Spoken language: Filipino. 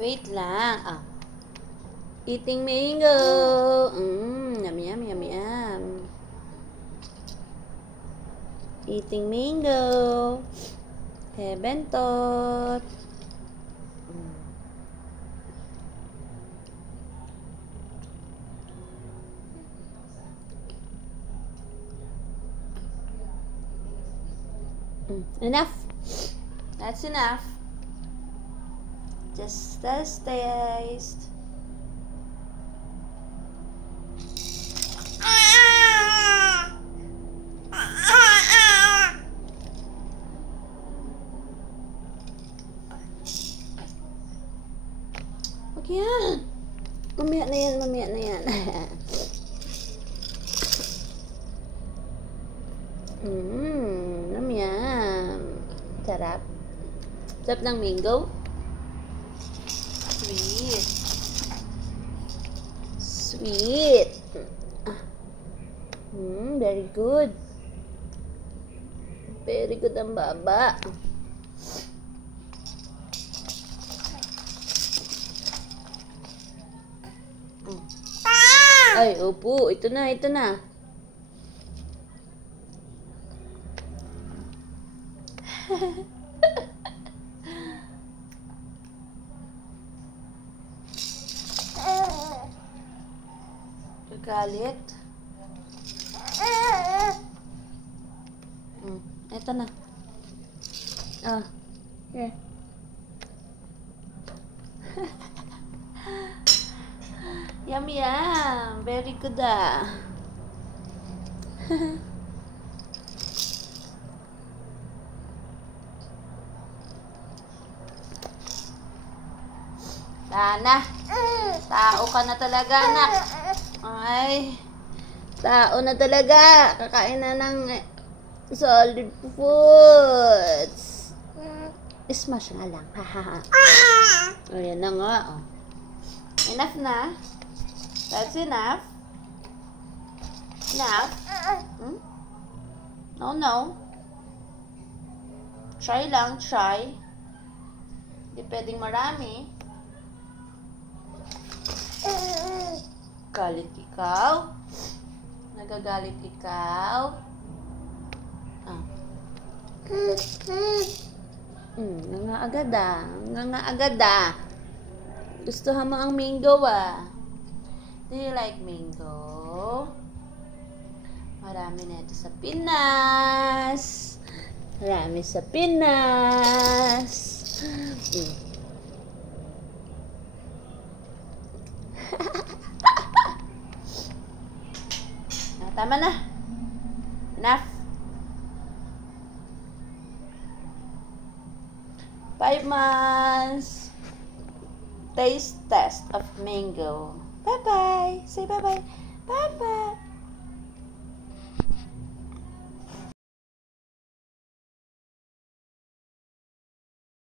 Wait lang. Eating mango. Yum, yum, yum, yum. Eating mango. Bentot. Enough. That's enough. Just taste. Okay yan. Mamaya na yan. Yum. Sarap. Sarap ng mango. Sweet. Very good. Very good ang baba. Ay, opo. Ito na. Galit. Ito na. Here. Yum. Very good Sana. Tao ka na talaga, anak. Ay. Tao na talaga. Kakain na ng solid foods. Smash nga lang. Ayan na nga. Enough na. That's enough. Enough. No. Try lang. Hindi pwedeng marami. Galit ikaw? Nagagalit ikaw? Nga agad. Gustuhan mo ang mango Do you like mango? Marami na ito sa Pinas. Marami sa Pinas. Tama na. Enough. 5 months taste test of mango. Bye-bye. Say bye-bye. Bye-bye.